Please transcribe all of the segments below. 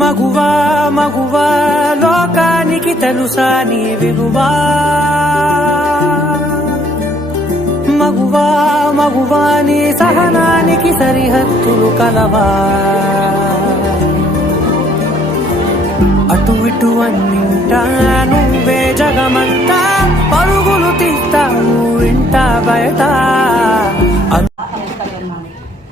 మగువా మగువా లోకానికి తెలుసా నీ విలువా, మగువా మగువా నీ సహనానికి సరిహద్దులు కలవా, అటు ఇటు అన్నింటా నువ్వే జగమంతా పరుగులు తీస్తావు ఇంట బయట.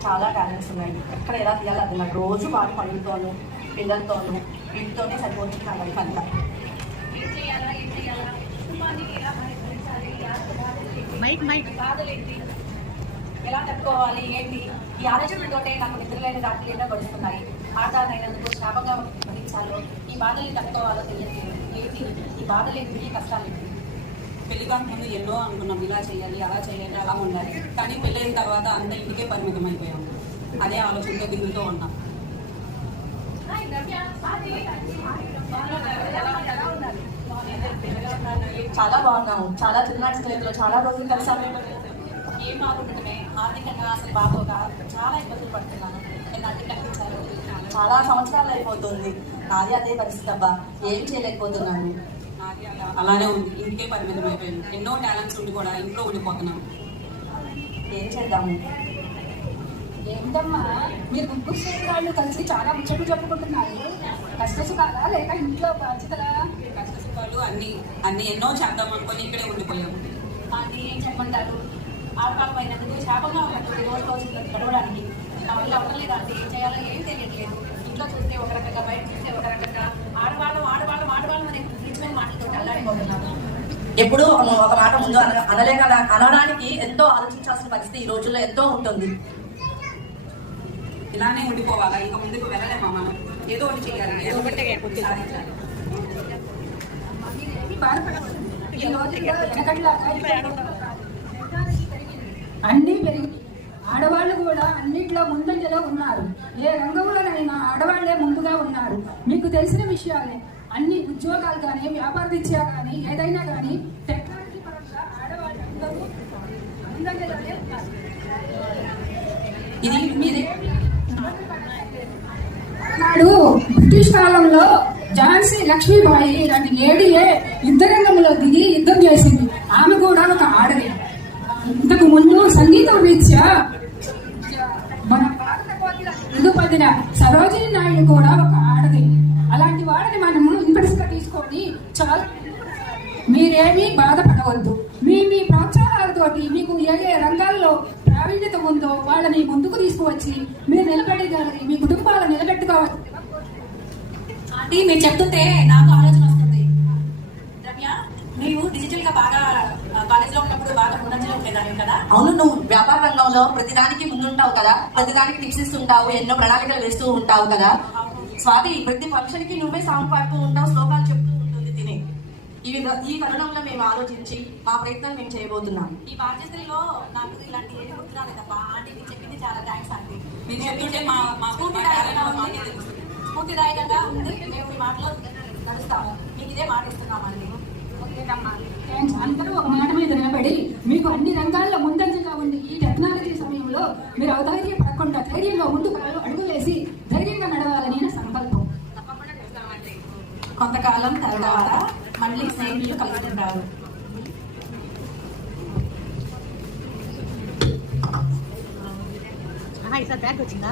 చాలా టాలెంట్స్ ఉన్నాయి, ఎక్కడ ఎలా తీయాలి అది నాకు రోజు వాడి పనులతోనూ పిల్లలతోనూ వీటితోనే సరిపోతుంది నా లైఫ్ అంతా. ఎలా తట్టుకోవాలి ఏంటి ఈ ఆలోచనలతోటే నాకు నిద్రలేని రాత్రిగా గడుస్తున్నాయి. ఆడదానైనందుకు శాపంగా భరించాలో ఈ బాధల్ని తట్టుకోవాలో తెలియట్లేదు. ఏంటి ఈ బాధలు ఏంటి, ఈ కష్టాలు ఏంటి? పెళ్లి కాకముందు ఎన్నో అనుకున్నాం, ఇలా చేయాలి అలా చేయాలి అలా ఉండాలి. కానీ పెళ్ళైన తర్వాత అంత ఇంటికే పరిమితం అయిపోయాము. అదే ఆలోచనతో దిగులుతో ఉన్నాం. చాలా బాగున్నాము, చాలా చిన్ననాటి స్నేహితులు, చాలా రోజులు కలిసాము. ఏం బాగుండటమే ఆర్థికంగా అసలు బాగోగా చాలా ఇబ్బందులు పడుతున్నాను. ఎలాంటి కనిపించారు, చాలా సంవత్సరాలు అయిపోతుంది. నాది అదే పరిస్థితి అబ్బా, ఏం చేయలేకపోతున్నాను. నాది అలానే ఉంది, ఇంటికే పరిమితం అయిపోయాను. ఎన్నో టాలెంట్స్ ఉండి కూడా ఇంట్లో ఉండిపోతున్నాను. ఏం చేద్దాము? ఏంటమ్మా మీరు ముగ్గురు స్నేహితురాళ్ళు కలిసి చాలా ముచ్చట్లు చెప్పుకుంటున్నారు. కష్టసుఖాలా లేక ఇంట్లో బాధ్యతలా? కష్టసుఖాలు అన్ని ఎన్నో చేద్దాం అనుకొని ఇక్కడే ఉండిపోయాము. అది ఏం చెప్పమంటారు? ఆడపాలమైనందుకు శాపంగా ఉన్నట్టు రోజు గడవడానికి నా వల్ల అవ్వలేదు. అంటే ఏం చేయాలో ఏం తెలియట్లేదు. ఇంట్లో చూస్తే ఒక రకంగా, బయట చూస్తే ఒక రకంగా, ఆడవాళ్ళం అనే నిజమైన మాటలతో అల్లాడిపోతున్నాను. ఎప్పుడు ఒక మాట ముందు అనలేక అనడానికి ఎంతో ఆలోచించాల్సిన పరిస్థితి ఈ రోజుల్లో ఎంతో ఉంటుంది. ఇలానే ఉండిపోవాలా? ఇక ముందుకు వెళ్ళలేమా మనం? ఏదో ఒకటి చేయాలి, ఏదో ఒకటి సాధించాలి. అన్నీ పెరిగి ఆడవాళ్ళు కూడా అన్నిట్లో ముందంజలో ఉన్నారు. ఏ రంగంలోనైనా ఆడవాళ్లే ముందుగా ఉన్నారు. మీకు తెలిసిన విషయాలే. అన్ని ఉద్యోగాలు కానీ, వ్యాపార రీత్యా కానీ, ఏదైనా కానీ టెక్నాలజీ పరంగా ఆడవాళ్ళు అందరూ ముందంజలోనే ఉన్నారు. నాడు బ్రిటిష్ కాలంలో ఝాన్సీ లక్ష్మీబాయి ఇలాంటి లేడీయే యుద్ధరంగంలో దిగి యుద్ధం చేసింది. ఆమె కూడా ఒక ఆడది. ఇంతకు ముందు సంగీతం రీత్యా మన భారత కోకిల పొందిన సరోజిని నాయుడు కూడా ఒక ఆడది. అలాంటి వాడిని మనము ఇన్స్పిరేషన్ గా తీసుకొని చాలా మీరేమీ బాధపడవద్దు. మీ ప్రోత్సాహాలతోటి మీకు ఏ రంగాల్లో ప్రావీణ్యత ఉందో వాళ్ళని ముందుకు తీసుకువచ్చి మీరు నిలబెట్టగలిగి మీ కుటుంబాలను నిలబెట్టుకోవచ్చు. ఆంటీ మీరు చెప్తుంటే నాకు ఆలోచన వస్తుంది. రమ్య, నువ్వు డిజిటల్ గా బాగా కాలేజీలో ఉన్నప్పుడు బాగా ముందంజలో ఉండేదాన్ని కదా? అవును, నువ్వు వ్యాపార రంగంలో ప్రతిదానికి ముందుంటావు కదా, ప్రతిదానికి టిప్స్ ఇస్తుంటావు, ఎన్నో ప్రణాళికలు వేస్తూ ఉంటావు కదా. స్వాతి, ప్రతి ఫంక్షన్ కి నువ్వే సాంగ్ పాడుతూ ఉంటావు, శ్లోకాలు చెప్తూ ఉంటుంది తిని. ఈ తరుణంలో మేము ఆలోచించి మా ప్రయత్నం మేము చేయబోతున్నాం. ఈ బాధ్యతల్లో నాకు ఇలాంటి ఏది గుర్తు రాలేదబ్బా. ఆంటీ మీరు చెప్పింది చాలా థ్యాంక్స్ ఆంటీ. మీరు చెప్తుంటే మా స్ఫూర్తిదాయకంగా ఉంది. మేము ఈ మాటలో నడుస్తాము. మీకు ఇదే మాట ఇస్తున్నామండి. అందరూ ఒక మాట మీద నిలబడి మీకు అన్ని రంగాల్లో ముందంజగా ఉండి ఈ టెక్నాలజీ సమయంలో మీరు అవధైర్యపడకుండా ధైర్యంగా ముందుకు అడుగులేసి ధైర్యంగా నడవాలని నా సంకల్పం. కొంతకాలం తర్వాత మళ్ళీ స్నేహితులు కలుసుకుంటారు. ఈసారి బ్యాగ్ వచ్చిందా?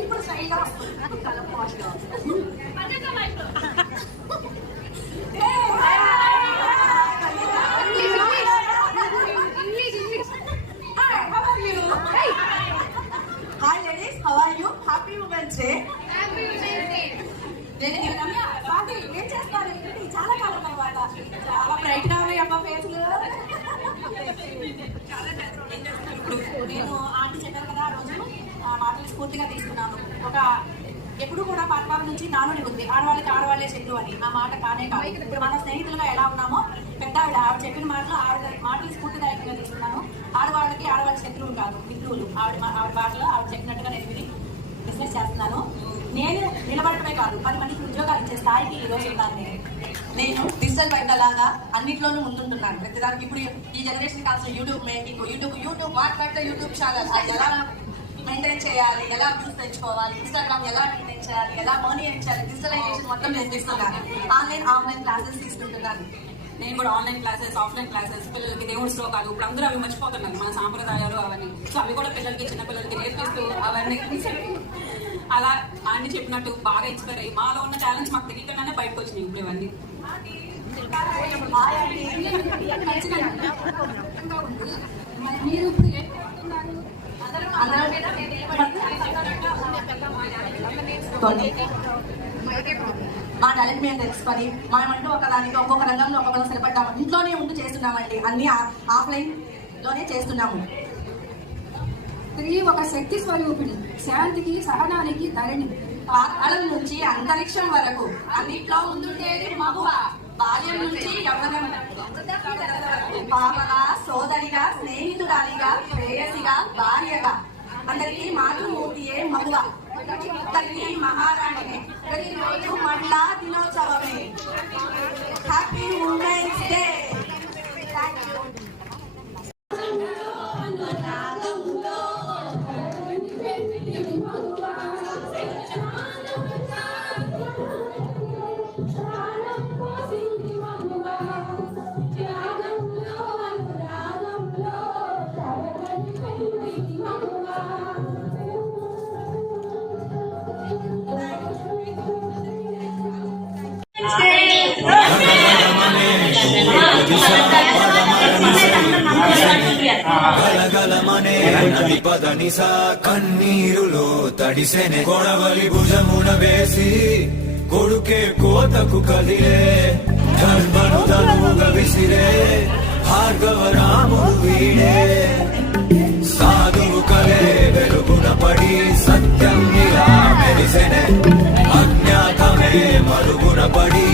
ఇప్పుడు స్టైల్గా వస్తుంది. Hi ladies, how are you? Happy women's day. ఏం చేస్తారు? చాలా కాలం తర్వాత చాలా బ్రైట్ గా ఉన్నాయి అబ్బా ఫేసులు. నేను ఆంటీ చెప్పారు కదా ఆ రోజు, ఆ మాటలు స్ఫూర్తిగా తీసుకున్నాను. ఎప్పుడు కూడా పాతకాలం నుంచి నానుడి ఉంది, ఆడవాళ్ళకి ఆడవాళ్లే శత్రువు అని. ఆ మాట కానే కాదు. ఇప్పుడు మన స్నేహితులుగా ఎలా ఉన్నామో పెద్ద ఆవిడ చెప్పిన మాటలు స్ఫూర్తిదాయకంగా తీసుకున్నాను. ఆడవాళ్ళకి ఆడవాళ్ళ శత్రువులు కాదు, మిత్రులు. ఆవిడ మాటలో ఆవిడ చెప్పినట్టుగా నేను విని బిజినెస్ చేస్తున్నాను. నేను నిలబడటమే కాదు 10 మందికి ఉద్యోగాలు ఇచ్చే స్థాయికి ఈ రోజు ఉన్నాను. నేను డిజిటల్ బయట లాగా అన్నిట్లోనూ ముందుంటున్నాను ప్రతిదానికి. ఇప్పుడు ఈ జనరేషన్ కావాల్సిన యూట్యూబ్ మేకింగ్, యూట్యూబ్ మాట్లాడితే యూట్యూబ్ ఛానల్ అది ఎలా మెయింటైన్ చేయాలి, ఎలా వ్యూస్ తెచ్చుకోవాలి, ఇన్స్టాగ్రామ్ ఎలా మెయింటైన్ చేయాలి, ఎలా మనీ ఎర్న్ చేయాలి, డిజిటలైజేషన్ మొత్తం నేర్పిస్తున్నాను. ఆన్లైన్ క్లాసెస్ తీసుకుంటున్నాను. నేను కూడా ఆన్లైన్ క్లాసెస్, ఆఫ్లైన్ క్లాసెస్, పిల్లలకి దేవుడి శ్లోకాలు ఇప్పుడు అందరూ అవి మర్చిపోతున్నారు, మన సాంప్రదాయాలు అవన్నీ. సో అవి కూడా పిల్లలకి, చిన్న పిల్లలకి నేర్పిస్తూ అవన్నీ అలా అన్ని చెప్పినట్టు బాగా ఇన్స్పైర్ అయ్యి మాలో ఉన్న టాలెంట్స్ మాకు తెలియకుండానే బయటకు వచ్చినాయి ఇప్పుడు ఇవన్నీ. మీరు ఇప్పుడు ఏం చేస్తున్నారు? మా టాలెంట్ మేము తెలుసుకొని మనమంటూ ఒకదానికి ఒక్కొక్క రంగంలో ఒక్కొక్కరు స్థిరపడ్డాము. ఇంట్లోనే ఉంటూ చేస్తున్నామండి, అన్ని ఆఫ్లైన్ లోనే చేస్తున్నాము. స్త్రీ ఒక శక్తి స్వరూపిణి, శాంతికి సహనానికి ధరణి. పాతాళం నుంచి అంతరిక్షం వరకు అన్నిట్లో ముందుండేది మగువ. బాల్యం నుంచి యవ్వనం, పాపగా, సోదరిగా, స్నేహితురాలిగా, ప్రేయసిగా, భార్యగా అందరికీ మాతృమూర్తియే మగువ. అందరికీ మహారాణినే. ప్రతిరోజు మహిళా దినోత్సవమే. Happy women's day. Thank you. గలగలమనే విపదనిస కన్నీరులో తడిసెనే కొడవలి భుజమున వేసి కొడుకే కోతకు కదిలే ధర్మను ధనువుగా విసిరే భార్గవ రాముడు వీడే సాధువు కలే వెలుగున పడి సత్యం ఇలా మెరిసెనే అజ్ఞాతమే మరుగున పడి